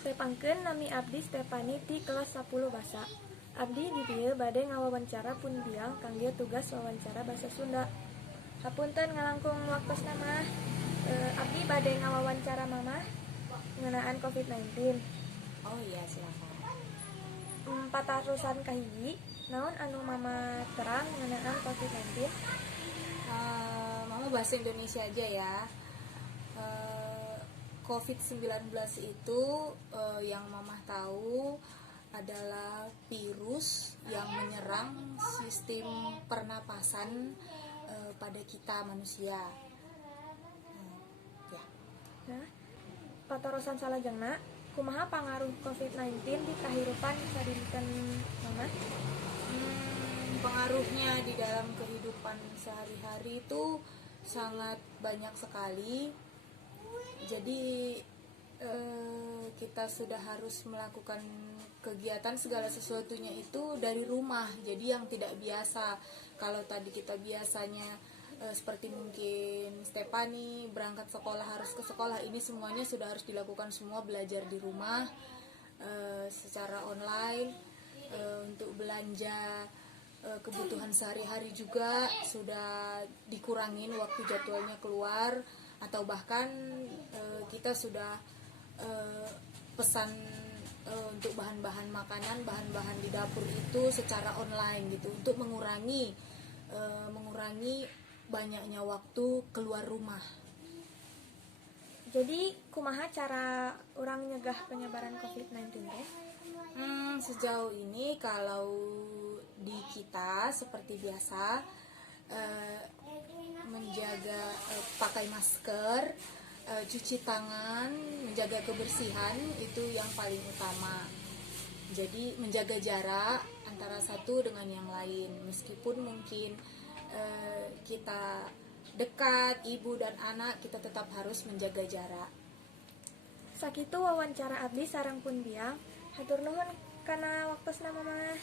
Tepangkeun nami abdi Stefani ti kelas 10 basa. Abdi di dieu bade ngawawancara pun biang kangge tugas wawancara basa Sunda. Hapunten ngalangkung waktosna mah. Abdi bade ngawawancara mamah ngeunaan COVID-19. Oh iya, silakan. Patarusan kahiji, naon anu mama terang ngeunaan COVID-19? Mama bahasa Indonesia aja ya. COVID-19 itu yang Mama tahu adalah virus yang menyerang sistem pernapasan pada kita manusia. Ya. Nah, patarusan salajengna, kumaha pangaruh COVID-19 di kahirupan sadinten mama? Pengaruhnya di dalam kehidupan sehari-hari itu sangat banyak sekali. Jadi kita sudah harus melakukan kegiatan segala sesuatunya itu dari rumah. Jadi yang tidak biasa, kalau tadi kita biasanya seperti mungkin Stefani berangkat sekolah harus ke sekolah, ini semuanya sudah harus dilakukan semua belajar di rumah secara online. Untuk belanja kebutuhan sehari-hari juga sudah dikurangin waktu jadwalnya keluar, atau bahkan kita sudah pesan untuk bahan-bahan makanan, bahan-bahan di dapur itu secara online gitu, untuk mengurangi banyaknya waktu keluar rumah. Jadi kumaha cara orang nyegah penyebaran COVID-19 teh? Sejauh ini kalau di kita seperti biasa menjaga pakai masker, cuci tangan, menjaga kebersihan itu yang paling utama. Jadi menjaga jarak antara satu dengan yang lain, meskipun mungkin kita dekat, ibu dan anak, kita tetap harus menjaga jarak. Sakitu wawancara abdi sareng pun biang. Hatur nuhun kana waktosna mama.